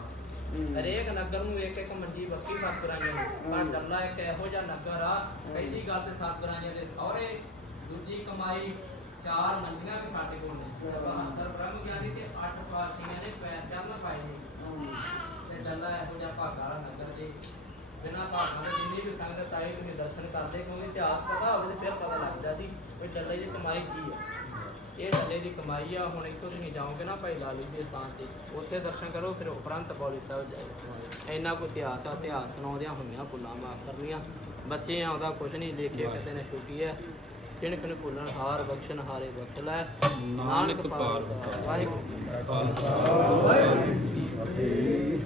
ਹੂੰ। ਹਰੇਕ ਨਗਰ ਨੂੰ ਇੱਕ ਇੱਕ ਮੰਜੀ ਬੱਕੀ ਸਤਿਗੁਰਾਂ ਜੀ ਨੇ ਪਰ ਡੱਲਾ ਇੱਕ ਇਹੋ ਜਿਹਾ ਨਗਰ ਆ ਪਹਿਲੀ ਗੱਲ ਤੇ ਸਤਿਗੁਰਾਂ ਜੀ ਦੇ ਸਹੁਰੇ ਦੂਜੀ ਕਮਾਈ ਚਾਰ ਮੰਜੀਆਂ ਵੀ ਸਾਡੇ ਕੋਲ ਨੇ। ਬਹਾਦਰ ਬ੍ਰਹਮ ਗਿਆਨੀ ਤੇ ਅੱਠ ਪਾਤਸ਼ਾਹੀਆਂ ਨੇ ਪੈਰ ਚਰਨ ਪਾਏ ਨੇ। ਤੇ ਡੱਲਾ ਇਹੋ ਜਿਹਾ ਭਾਗਾ ਵਾਲਾ ਨਗਰ ਜੇ। ਬਿਨਾਂ ਭਾਗਾਂ ਦੇ ਜਿੰਨੀ ਵੀ ਸੰਗਤ ਆਈ ਤੁਸੀਂ ਦਰਸ਼ਨ ਕਰਦੇ ਕਿਉਂਕਿ ਇਤਿਹਾਸ ਪਤਾ ਹੋਵੇ ਤੇ ਫਿਰ ਪਤਾ ਲੱਗਦਾ ਜੀ ਵੀ ਡੱਲੇ ਦੀ ਕਮਾਈ ਕੀ ਆ। ਇਹ ਡੱਲੇ ਦੀ ਕਮਾਈ ਆ ਹੁਣ ਇੱਥੋਂ ਤੁਸੀਂ ਜਾਓਗੇ ਨਾ ਭਾਈ ਲਾਲੂ ਦੇ ਸਥਾਨ ਤੇ ਉੱਥੇ ਦਰਸ਼ਨ ਕਰੋ ਫਿਰ ਉਪਰੰਤ ਬੌਲੀ ਸਾਹਿਬ ਜਾਓ ਇੰਨਾ ਕੋਈ ਇਤਿਹਾਸ ਆ ਇਤਿਹਾਸ ਸੁਣਾਉਂਦਿਆਂ ਹੋਈਆਂ ਭੁੱਲਾਂ ਮਾਫ ਕਰਨੀਆਂ। ਬੱਚੇ ਆ ਉਹਦਾ ਕੁਝ ਨਹੀਂ ਲੇਖੇ ਕਿਤੇ ਨੇ ਛੁੱਟੀ ਹੈ। ਕਿਣ ਕਿਣ ਭੁੱਲਣ ਹਾਰ ਬਖਸ਼ਣ ਹਾਰੇ ਬਖਸ਼ ਲੈ। ਨਾਨਕ ਪਾਰ ਵਾਹਿਗੁਰੂ ਖਾਲਸਾ ਵਾਹਿਗੁਰੂ। ਜੀ ਕੀ ਫਤਿਹ